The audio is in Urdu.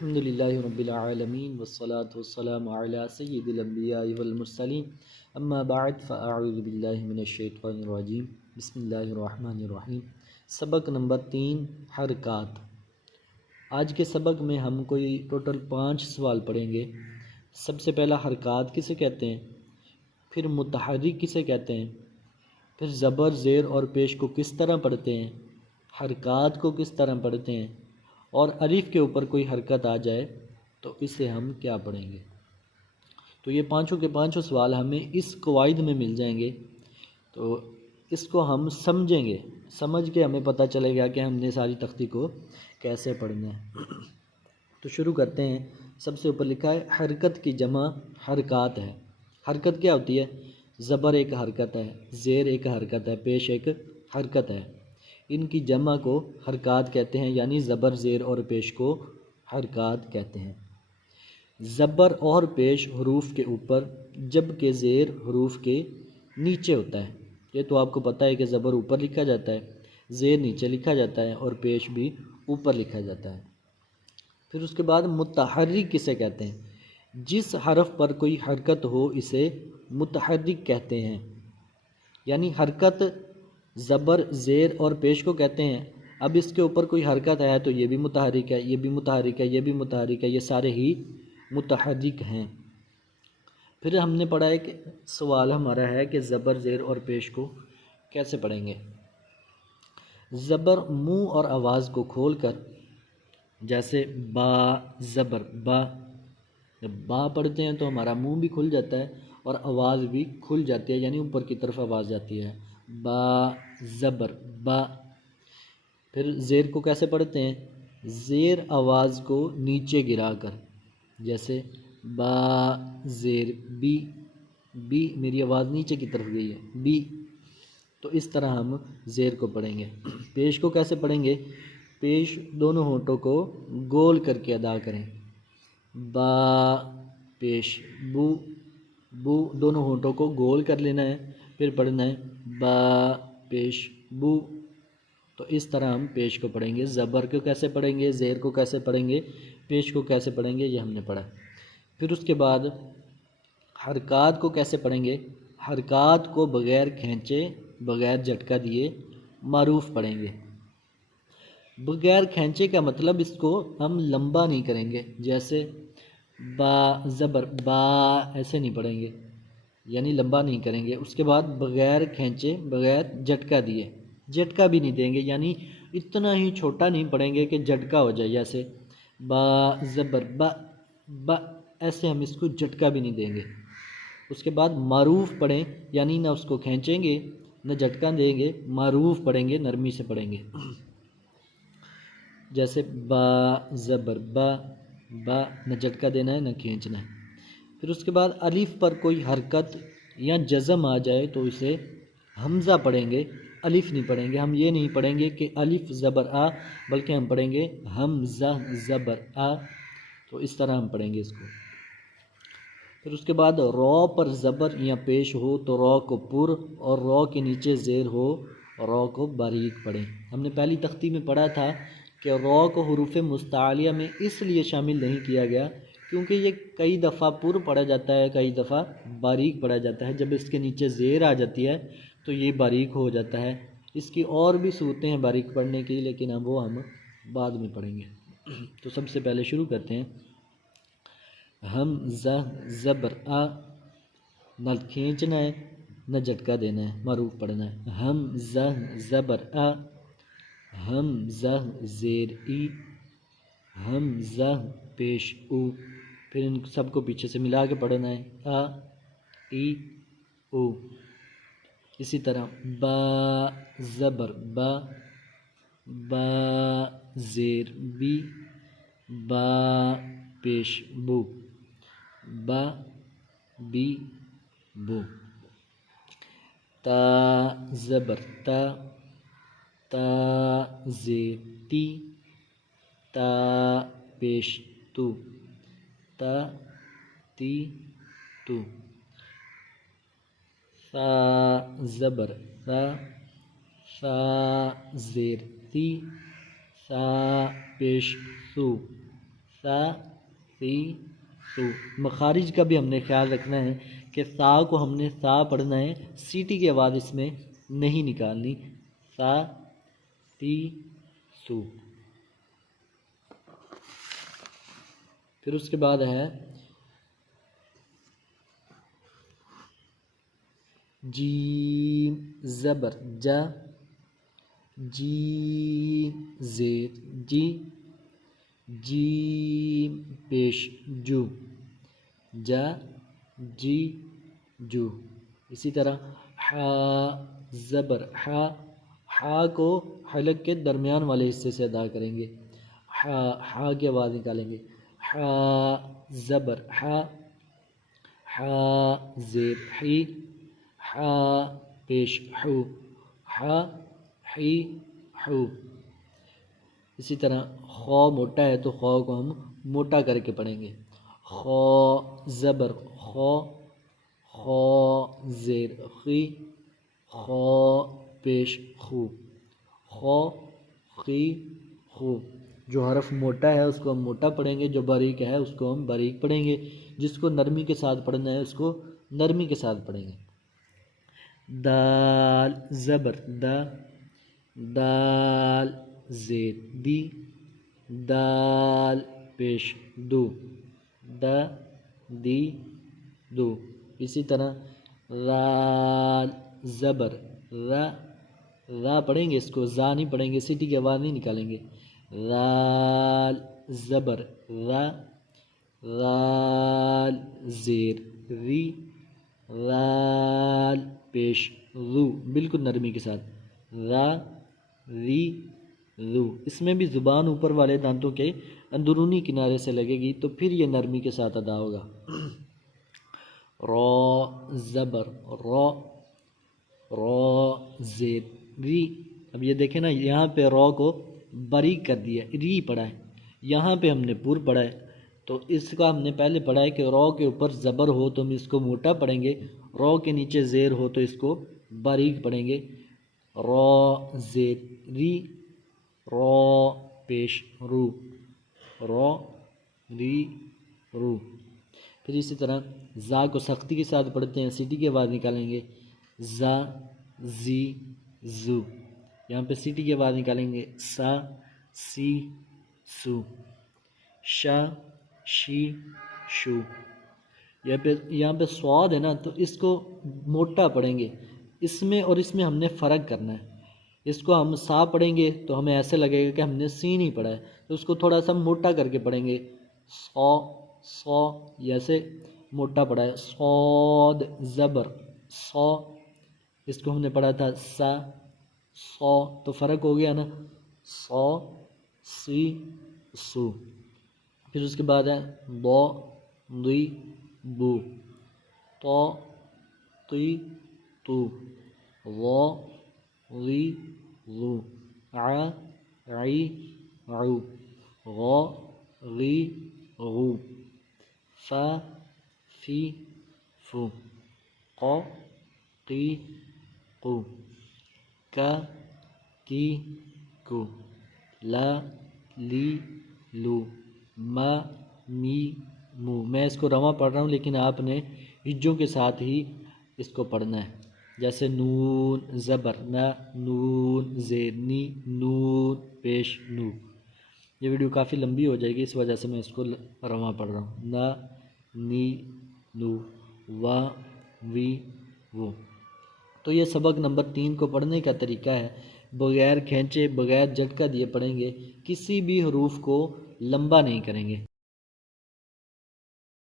الحمدللہ رب العالمین والصلاة والسلام علی سید الانبیاء والمرسلین اما بعد فاعوذ باللہ من الشیطان الرجیم بسم اللہ الرحمن الرحیم۔ سبق نمبر 3 حرکات۔ آج کے سبق میں ہم کوئی ٹوٹل 5 سوال پڑھیں گے۔ سب سے پہلا حرکات کسے کہتے ہیں، پھر متحرک کسے کہتے ہیں، پھر زبر زیر اور پیش کو کس طرح پڑھتے ہیں، حرکات کو کس طرح پڑھتے ہیں، اور الف کے اوپر کوئی حرکت آ جائے تو اسے ہم کیا پڑھیں گے۔ تو یہ پانچوں کے پانچوں سوال ہمیں اس قواعد میں مل جائیں گے، تو اس کو ہم سمجھیں گے، سمجھ کے ہمیں پتہ چلے گا کہ ہم نے ساری تختی کو کیسے پڑھنا ہے۔ تو شروع کرتے ہیں۔ سب سے اوپر لکھا ہے حرکت کی جمع حرکات ہے۔ حرکت کیا ہوتی ہے؟ زبر ایک حرکت ہے، زیر ایک حرکت ہے، پیش ایک حرکت ہے۔ ان کی جمع کو حرکات کہتے ہیں، یعنی زبر زیر اور پیش کو حرکات کہتے ہیں۔ زبر اور پیش حروف کے اوپر جبکہ زیر حروف کے نیچے ہوتا ہے۔ یہ تو آپ کو پتہ ہے کہ زبر اوپر لکھا جاتا ہے، زیر نیچے لکھا جاتا ہے اور پیش بھی اوپر لکھا جاتا ہے۔ پھر اس کے بعد متحرک کسے کہتے ہیں؟ جس حرف پر کوئی حرکت ہو اسے متحرک کہتے ہیں، یعنی حرکت زبر زیر اور پیش کو کہتے ہیں۔ اب اس کے اوپر کوئی حرکت ہے تو یہ بھی متحرک ہے، یہ بھی متحرک ہے، یہ بھی متحرک ہے، یہ سارے ہی متحرک ہیں۔ پھر ہم نے پڑھا ہے کہ سوال ہمارا ہے کہ زبر زیر اور پیش کو کیسے پڑھیں گے۔ زبر منہ اور آواز کو کھول کر، جیسے با زبر با، جب با پڑھتے ہیں تو ہمارا منہ بھی کھل جاتا ہے اور آواز بھی کھل جاتی ہے، یعنی اوپر کی طرف آواز جاتی ہے، با زبر با۔ پھر زیر کو کیسے پڑھتے ہیں؟ زیر آواز کو نیچے گرا کر، جیسے با زیر بی، بی میری آواز نیچے کی طرف گئی ہے، بی۔ تو اس طرح ہم زیر کو پڑھیں گے۔ پیش کو کیسے پڑھیں گے؟ پیش دونوں ہونٹوں کو گول کر کے ادا کریں، با پیش بو، بو دونوں ہونٹوں کو گول کر لینا ہے، پھر پڑھنا ہے با پیش بو۔ تو اس طرح ہم پیش کو پڑھیں گے۔ زبر کو کیسے پڑھیں گے، زیر کو کیسے پڑھیں گے، پیش کو کیسے پڑھیں گے، یہ ہم نے پڑھا۔ پھر اس کے بعد حرکات کو کیسے پڑھیں گے۔ حرکات کو بغیر کھینچے، بغیر جھٹکا دیے معروف پڑھیں گے۔ بغیر کھینچے کا مطلب اس کو ہم لمبا نہیں کریں گے، جیسے با زبر با ایسے نہیں پڑھیں گے، یعنی لمبا نہیں کریں گے۔ اس کے بعد بغیر کھینچے، بغیر جھٹکا دیے، جھٹکا بھی نہیں دیں گے، یعنی اتنا ہی چھوٹا نہیں پڑھیں گے کہ جھٹکا ہو جائے، جیسے با زبر با با، ایسے ہم اس کو جھٹکا بھی نہیں دیں گے۔ اس کے بعد معروف پڑھیں، یعنی نہ اس کو کھینچیں گے نہ جھٹکا دیں گے، معروف پڑھیں گے، نرمی سے پڑھیں گے، جیسے با زبر با با، نہ جھٹکا دینا ہے نہ کھینچنا ہے۔ پھر اس کے بعد الف پر کوئی حرکت یا جزم آ جائے تو اسے حمزہ پڑھیں گے، الف نہیں پڑھیں گے۔ ہم یہ نہیں پڑھیں گے کہ الف زبر آ، بلکہ ہم پڑھیں گے حمزہ زبر آ۔ تو اس طرح ہم پڑھیں گے اس کو۔ پھر اس کے بعد رو پر زبر یا پیش ہو تو رو کو پر، اور رو کے نیچے زیر ہو رو کو باریک پڑھیں۔ ہم نے پہلی تختی میں پڑھا تھا کہ رو کو حروف مستعلیہ میں اس لیے شامل نہیں کیا گیا کیونکہ یہ کئی دفعہ پر پڑھا جاتا ہے، کئی دفعہ باریک پڑھا جاتا ہے۔ جب اس کے نیچے زیر آ جاتی ہے تو یہ باریک ہو جاتا ہے۔ اس کی اور بھی صورتیں ہیں باریک پڑھنے کی، لیکن اب وہ ہم بعد میں پڑھیں گے۔ تو سب سے پہلے شروع کرتے ہیں۔ حمزہ زبر آ، نہ کھینچنا ہے نہ جھٹکا دینا ہے، معروف پڑھنا ہے۔ حمزہ زبر آ، حمزہ زیر ای، حمزہ پیش او۔ پھر ان سب کو پیچھے سے ملا کے پڑھنا ہے، آ ای او۔ اسی طرح با زبر با، با زیر بی، با پیش بو، با بی بو۔ تا زبر تا، تا زیر تی، تا پیش تو، تا تی تو۔ ثا زبر ثا، ثا زیر تی، ثا پیش ثو، سا سی سو. مخارج کا بھی ہم نے خیال رکھنا ہے کہ سا کو ہم نے سا پڑھنا ہے، سیٹی کی آواز اس میں نہیں نکالنی. سا سی سو. پھر اس کے بعد ہے جیم زبر جا، جیم زیر جی، جیم پیش جو، جا جی جو. اسی طرح حا زبر حا، حا کو حلق کے درمیان والے حصے سے ادا کریں گے، حا، حا کی آواز نکالیں گے. حا زبر حا، حا زیر حی، حا پیش حو، حا حی حو. اسی طرح خو موٹا ہے تو خو کو ہم موٹا کر کے پڑھیں گے. خو زبر خو، خو زیر خی، خو پیش خو، خو خی خو. جو حرف موٹا ہے اس کو ہم موٹا پڑھیں گے، جو باریک ہے اس کو ہم باریک پڑھیں گے. جس کو نرمی کے ساتھ پڑھنا ہے اس کو نرمی کے ساتھ پڑھیں گے. دال زبر دا، دال زیر دی، دال پیش دو، دا دی دو. اسی طرح رال زبر را، را پڑھیں گے، اس کو زا نہیں پڑھیں گے، سیٹی کی آواز نہیں نکالیں گے. رال زبر را، رال زیر ری، رال پیش رو، بالکل نرمی کے ساتھ، را ری رو. اس میں بھی زبان اوپر والے دانتوں کے اندرونی کنارے سے لگے گی تو پھر یہ نرمی کے ساتھ ادا ہوگا. رو زبر رو، رو زیر ری. اب یہ دیکھیں نا، یہاں پہ رو کو باریک کر دیا، ری پڑھا ہے، یہاں پہ ہم نے پور پڑھا ہے. تو اس کا ہم نے پہلے پڑھا ہے کہ رو کے اوپر زبر ہو تو ہم اس کو موٹا پڑھیں گے، رو کے نیچے زیر ہو تو اس کو باریک پڑھیں گے. رو زیر ری، رو پیش رو، رو ری رو. پھر اسی طرح زا کو سختی کے ساتھ پڑھتے ہیں، سیٹی کی آواز نکالیں گے. زا زی زو، یہاں پہ سیٹی کی آواز نکالیں گے. سا سی سو، شا شی شو. یہاں پہ سواد ہے نا تو اس کو موٹا پڑھیں گے. اس میں اور اس میں ہم نے فرق کرنا ہے. اس کو ہم سا پڑھیں گے تو ہمیں ایسے لگے گا کہ ہم نے سی نہیں پڑھا ہے، تو اس کو تھوڑا سا موٹا کر کے پڑھیں گے. سو سو، یہ ایسے موٹا پڑھا ہے. صاد زبر سو، اس کو ہم نے پڑھا تھا سا سو، تو فرق ہو گیا نا. سو سی سو. پھر اس کے بعد ہے بو دی بو، تو تی تو، وہ غی غو، ع عی عو، غو غی غو، فا فی فو، قو قی قو، کا کی کو، لا لی لو، ما می مو. میں اس کو رواں پڑھ رہا ہوں لیکن آپ نے ہجوں کے ساتھ ہی اس کو پڑھنا ہے. جیسے نون زبر نا، نون زیر نی، نون پیش نو. یہ ویڈیو کافی لمبی ہو جائے گی، اس وجہ سے میں اس کو رواں پڑھ رہا ہوں. نا نی نو، وا وی وہ. تو یہ سبق نمبر 3 کو پڑھنے کا طریقہ ہے، بغیر کھینچے بغیر جھٹکا دیے پڑھیں گے، کسی بھی حروف کو لمبا نہیں کریں گے.